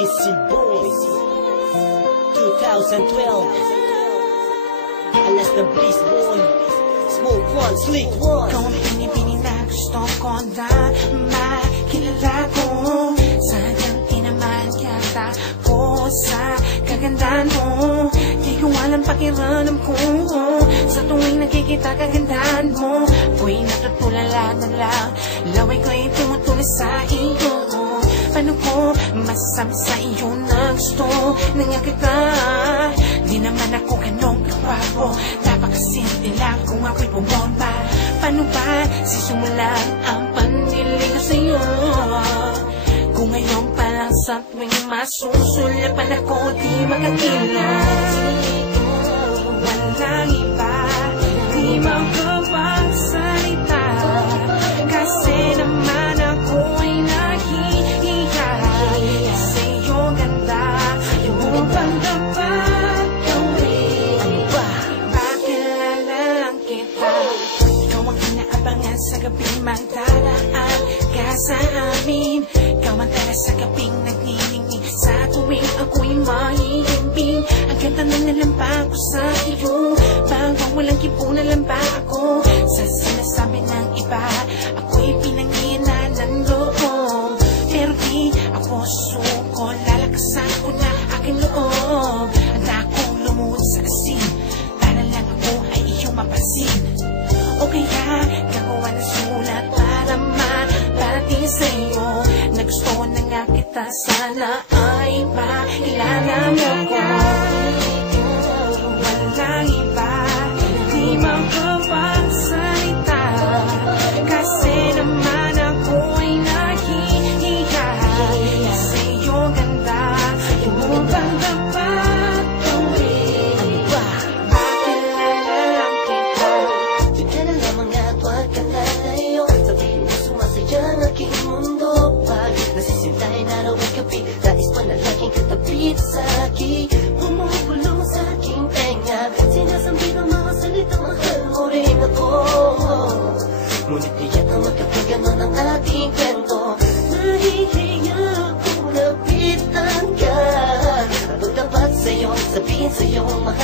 Busy Boys 2012. Alas na Bliss Boy, Smoke One, Slick One. Ikaw ang pinipili na gusto ko na makilala ko. Sadyang tinaman yata ko sa kagandahan mo. Di ko alam pakiramdam ko sa tuwing nakikita kagandahan mo. Ako'y natutulala na lang, laway ko'y tumutuloy sa iyo. Paano ko masasabi sa iyo na gusto na nga kita? Di naman ako ganong kawapo, napakasimple lang kung ako'y bumomba. Paano ba sisimulan ang pandilig ko sa'yo? Kung ngayon pa lang sa tuwing masusulapan ako, di makakilos. Walang iba, di makapagsalita, kasi naman ako'y nahihiya sa iyong ganda. Yung bang dapat gawin? Pakilala lang kita. Ikaw ang inaabangan sa gabing magdaraan ka sa amin. Ikaw ang tala sa gabing nagniningning sa tuwing ako'y mahihimbing. Ang ganda na nalampa ko sa iyo, bangong walang kipunan lang ba ako sa sinasabi ng iba? Ako'y pinanginan ng loob, pero di ako suko. Lalakasan ko na aking loob. Handa akong lumuhod sa asin para lang ako ay iyong mapansin. O kaya gagawa ng sulat para maparating sa'yo na gusto na nga kita. Sana ay makilala mo ko. Walang iba, di makapagsalita, kasi naman ako'y nahihiya sa iyong ganda. Yung bang dapat gawin? Pakilala lang kita. Di ka na lamang at huwag ka lalayo. Sabihin mo sumasaya ang aking mundo. Pag nasisintay na raw ang gabi, nais pa na laging katabi sa akin. Bumukulong sa aking tenga, sinasabi ng mga salita, mahal mo rin ako. Ngunit tiyak na magkapagano ng ating kwento. Nahihiya kung lapitan ka. Ano dapat sa'yo, sabihin sa'yo, mahal